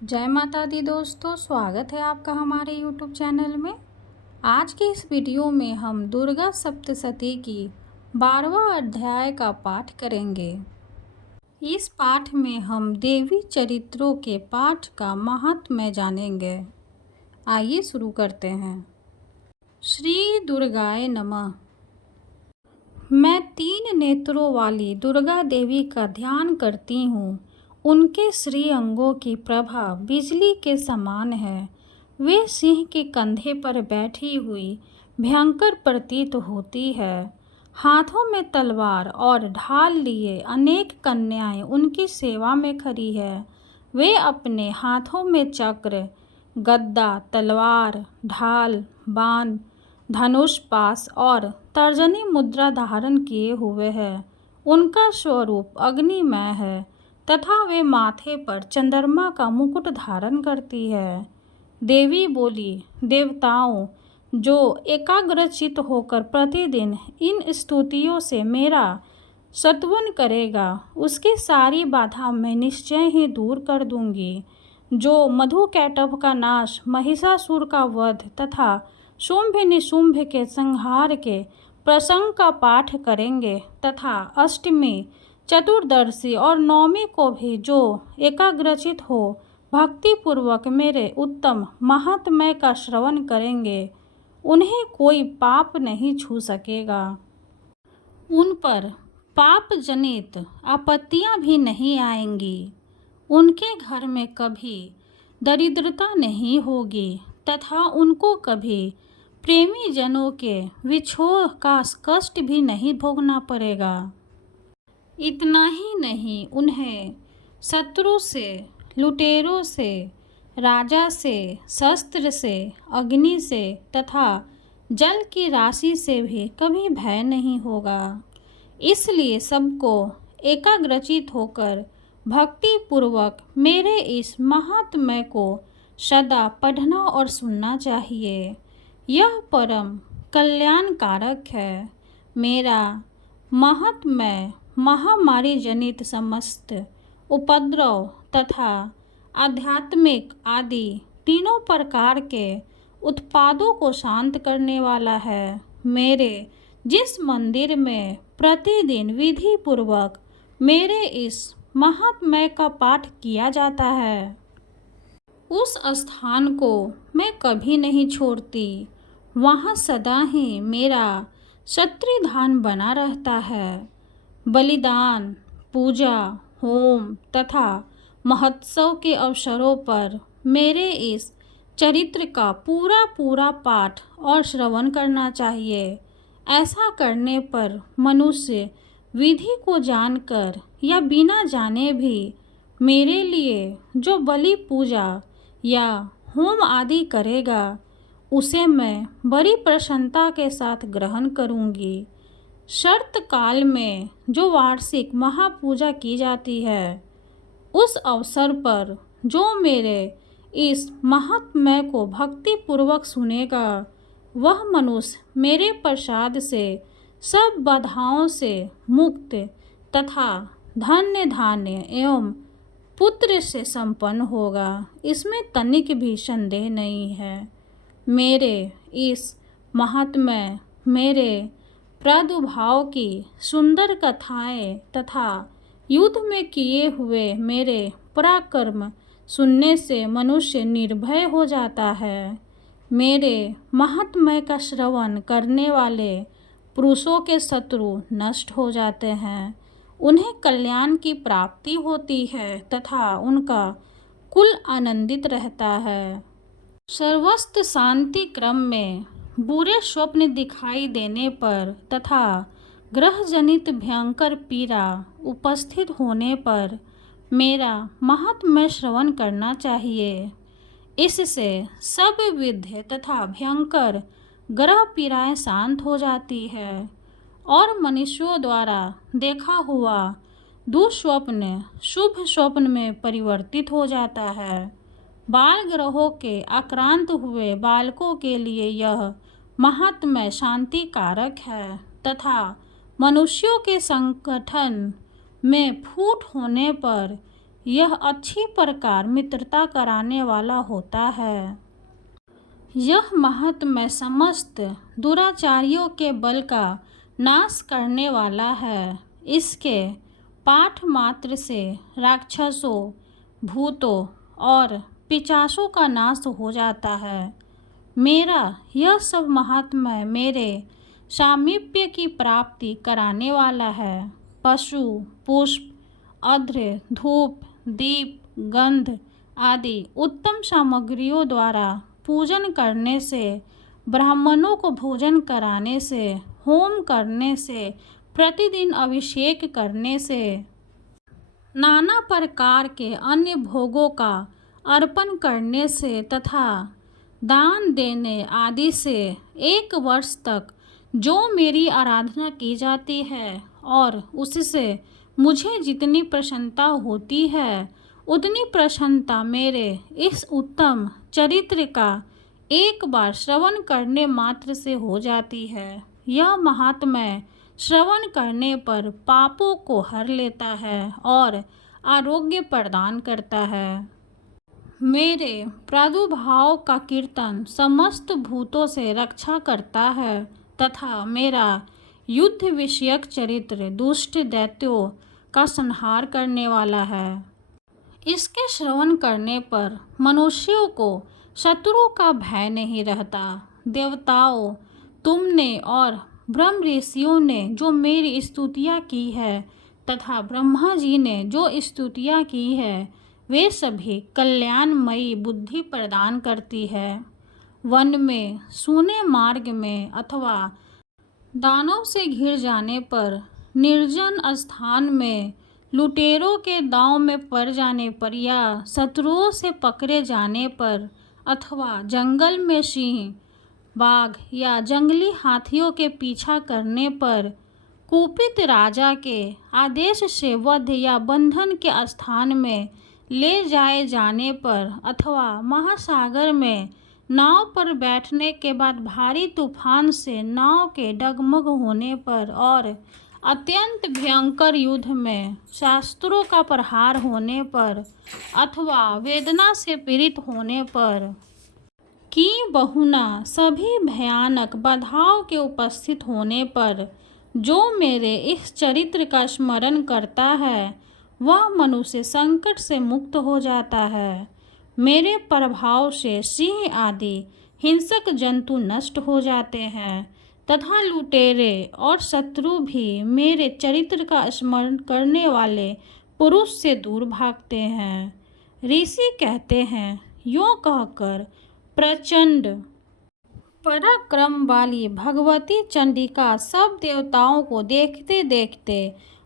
जय माता दी दोस्तों, स्वागत है आपका हमारे YouTube चैनल में। आज की इस वीडियो में हम दुर्गा सप्तशती की 12वां अध्याय का पाठ करेंगे। इस पाठ में हम देवी चरित्रों के पाठ का महात्म्य जानेंगे। आइए शुरू करते हैं। श्री दुर्गाय नमः। मैं 3 नेत्रों वाली दुर्गा देवी का ध्यान करती हूँ। उनके श्री अंगों की प्रभा बिजली के समान है। वे सिंह के कंधे पर बैठी हुई भयंकर प्रतीत होती है। हाथों में तलवार और ढाल लिए अनेक कन्याएं उनकी सेवा में खड़ी है। वे अपने हाथों में चक्र, गदा, तलवार, ढाल, बाण, धनुष, पास और तर्जनी मुद्रा धारण किए हुए है। उनका स्वरूप अग्निमय है तथा वे माथे पर चंद्रमा का मुकुट धारण करती है। देवी बोली, देवताओं, जो एकाग्रचित होकर प्रतिदिन इन स्तुतियों से मेरा स्तवन करेगा, उसकी सारी बाधा मैं निश्चय ही दूर कर दूंगी। जो मधुकैटभ का नाश, महिषासुर का वध तथा शुंभ निशुंभ के संहार के प्रसंग का पाठ करेंगे तथा अष्टमी, चतुर्दशी और नवमी को भी जो एकाग्रचित हो भक्ति पूर्वक मेरे उत्तम महात्म्य का श्रवण करेंगे, उन्हें कोई पाप नहीं छू सकेगा। उन पर पाप जनित आपत्तियां भी नहीं आएंगी। उनके घर में कभी दरिद्रता नहीं होगी तथा उनको कभी प्रेमी जनों के विछोह का कष्ट भी नहीं भोगना पड़ेगा। इतना ही नहीं, उन्हें शत्रु से, लुटेरों से, राजा से, शस्त्र से, अग्नि से तथा जल की राशि से भी कभी भय नहीं होगा। इसलिए सबको एकाग्रचित होकर भक्ति पूर्वक मेरे इस महात्म्य को सदा पढ़ना और सुनना चाहिए। यह परम कल्याणकारक है। मेरा महात्म्य महामारी जनित समस्त उपद्रव तथा आध्यात्मिक आदि तीनों प्रकार के उत्पादों को शांत करने वाला है। मेरे जिस मंदिर में प्रतिदिन विधि पूर्वक मेरे इस महात्म्य का पाठ किया जाता है, उस स्थान को मैं कभी नहीं छोड़ती। वहाँ सदा ही मेरा क्षत्रिधान बना रहता है। बलिदान, पूजा, होम तथा महोत्सव के अवसरों पर मेरे इस चरित्र का पूरा पाठ और श्रवण करना चाहिए। ऐसा करने पर मनुष्य विधि को जानकर या बिना जाने भी मेरे लिए जो बलि, पूजा या होम आदि करेगा, उसे मैं बड़ी प्रसन्नता के साथ ग्रहण करूंगी। शरत काल में जो वार्षिक महापूजा की जाती है, उस अवसर पर जो मेरे इस महात्म्य को भक्ति पूर्वक सुनेगा, वह मनुष्य मेरे प्रसाद से सब बाधाओं से मुक्त तथा धन्य धान्य एवं पुत्र से संपन्न होगा। इसमें तनिक भी संदेह नहीं है। मेरे इस महात्म्य, मेरे प्रादुर्भाव की सुंदर कथाएं तथा युद्ध में किए हुए मेरे पराक्रम सुनने से मनुष्य निर्भय हो जाता है। मेरे महात्म्य का श्रवण करने वाले पुरुषों के शत्रु नष्ट हो जाते हैं। उन्हें कल्याण की प्राप्ति होती है तथा उनका कुल आनंदित रहता है। सर्वस्त्र शांति क्रम में बुरे स्वप्न दिखाई देने पर तथा ग्रह जनित भयंकर पीड़ा उपस्थित होने पर मेरा महात्म्य श्रवण करना चाहिए। इससे सब विद्य तथा भयंकर ग्रह पीड़ाएं शांत हो जाती है और मनुष्यों द्वारा देखा हुआ दुस्वप्न शुभ स्वप्न में परिवर्तित हो जाता है। बाल ग्रहों के आक्रांत हुए बालकों के लिए यह महात्म्य शांति कारक है तथा मनुष्यों के संगठन में फूट होने पर यह अच्छी प्रकार मित्रता कराने वाला होता है। यह महात्म्य समस्त दुराचारियों के बल का नाश करने वाला है। इसके पाठ मात्र से राक्षसों, भूतों और पिशाचों का नाश हो जाता है। मेरा यह सब महात्म्य मेरे सामीप्य की प्राप्ति कराने वाला है। पशु, पुष्प, अर्घ्य, धूप, दीप, गंध आदि उत्तम सामग्रियों द्वारा पूजन करने से, ब्राह्मणों को भोजन कराने से, होम करने से, प्रतिदिन अभिषेक करने से, नाना प्रकार के अन्य भोगों का अर्पण करने से तथा दान देने आदि से 1 वर्ष तक जो मेरी आराधना की जाती है और उससे मुझे जितनी प्रसन्नता होती है उतनी प्रसन्नता मेरे इस उत्तम चरित्र का एक बार श्रवण करने मात्र से हो जाती है। यह महात्म्य श्रवण करने पर पापों को हर लेता है और आरोग्य प्रदान करता है। मेरे प्रादुर्भाव का कीर्तन समस्त भूतों से रक्षा करता है तथा मेरा युद्ध विषयक चरित्र दुष्ट दैत्यों का संहार करने वाला है। इसके श्रवण करने पर मनुष्यों को शत्रु का भय नहीं रहता। देवताओं, तुमने और ब्रह्म ऋषियों ने जो मेरी स्तुतियाँ की है तथा ब्रह्मा जी ने जो स्तुतियाँ की है वे सभी कल्याणमयी बुद्धि प्रदान करती है। वन में, सूने मार्ग में अथवा दानों से घिर जाने पर, निर्जन स्थान में, लुटेरों के दांव में पड़ जाने पर या शत्रुओं से पकड़े जाने पर अथवा जंगल में सिंह, बाघ या जंगली हाथियों के पीछा करने पर, कुपित राजा के आदेश से वध या बंधन के स्थान में ले जाए जाने पर अथवा महासागर में नाव पर बैठने के बाद भारी तूफान से नाव के डगमग होने पर और अत्यंत भयंकर युद्ध में शस्त्रों का प्रहार होने पर अथवा वेदना से पीड़ित होने पर कि बहुना सभी भयानक बाधाओं के उपस्थित होने पर जो मेरे इस चरित्र का स्मरण करता है वह मनुष्य संकट से मुक्त हो जाता है। मेरे प्रभाव से सिंह आदि हिंसक जंतु नष्ट हो जाते हैं तथा लुटेरे और शत्रु भी मेरे चरित्र का स्मरण करने वाले पुरुष से दूर भागते हैं। ऋषि कहते हैं, यूँ कहकर प्रचंड पराक्रम वाली भगवती चंडिका सब देवताओं को देखते देखते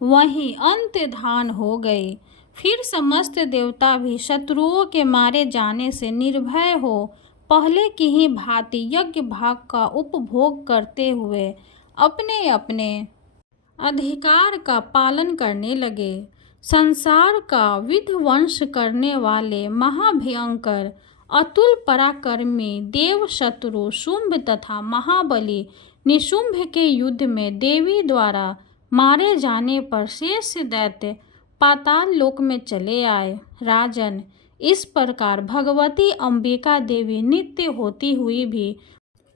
वहीं अंतर्धान हो गई। फिर समस्त देवता भी शत्रुओं के मारे जाने से निर्भय हो पहले की ही भांति यज्ञ भाग का उपभोग करते हुए अपने अपने अधिकार का पालन करने लगे। संसार का विध्वंस करने वाले महाभयंकर अतुल पराक्रमी देव शत्रु शुंभ तथा महाबली निशुंभ के युद्ध में देवी द्वारा मारे जाने पर शेष दैत्य पाताल लोक में चले आए। राजन, इस प्रकार भगवती अंबिका देवी नित्य होती हुई भी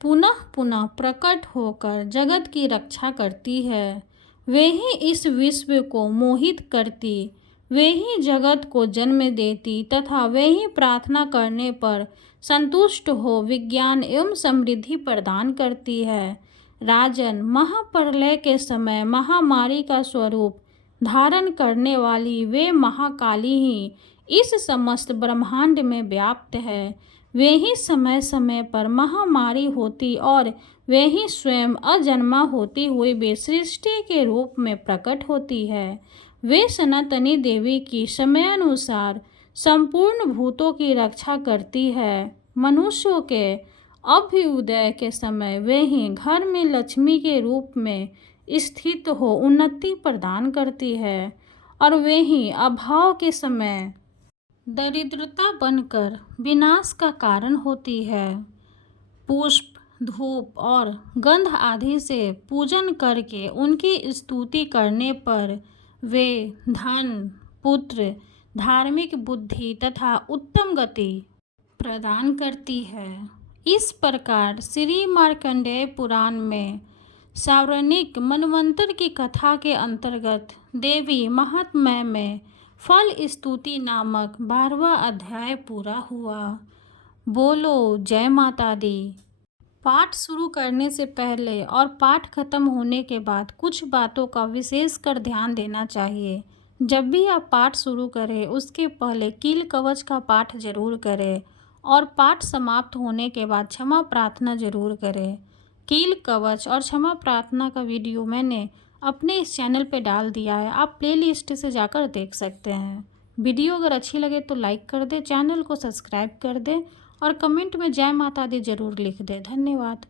पुनः पुनः प्रकट होकर जगत की रक्षा करती है। वे ही इस विश्व को मोहित करती, वे ही जगत को जन्म देती तथा वे ही प्रार्थना करने पर संतुष्ट हो विज्ञान एवं समृद्धि प्रदान करती है। राजन, महाप्रलय के समय महामारी का स्वरूप धारण करने वाली वे महाकाली ही इस समस्त ब्रह्मांड में व्याप्त है। वे ही समय समय पर महामारी होती और वे ही स्वयं अजन्मा होती हुई भी सृष्टि के रूप में प्रकट होती है। वे सनातनी देवी की समयानुसार संपूर्ण भूतों की रक्षा करती है। मनुष्यों के अभ्युदय के समय वे ही घर में लक्ष्मी के रूप में स्थित हो उन्नति प्रदान करती है और वे ही अभाव के समय दरिद्रता बनकर विनाश का कारण होती है। पुष्प, धूप और गंध आदि से पूजन करके उनकी स्तुति करने पर वे धन, पुत्र, धार्मिक बुद्धि तथा उत्तम गति प्रदान करती है। इस प्रकार श्री मार्कंडेय पुराण में सावर्णिक मनवंतर की कथा के अंतर्गत देवी महात्म्य में फल स्तुति नामक 12वां अध्याय पूरा हुआ। बोलो जय माता दी। पाठ शुरू करने से पहले और पाठ खत्म होने के बाद कुछ बातों का विशेष कर ध्यान देना चाहिए। जब भी आप पाठ शुरू करें उसके पहले कील कवच का पाठ जरूर करें और पाठ समाप्त होने के बाद क्षमा प्रार्थना जरूर करें। कील कवच और क्षमा प्रार्थना का वीडियो मैंने अपने इस चैनल पे डाल दिया है, आप प्लेलिस्ट से जाकर देख सकते हैं। वीडियो अगर अच्छी लगे तो लाइक कर दें, चैनल को सब्सक्राइब कर दें और कमेंट में जय माता दी जरूर लिख दें। धन्यवाद।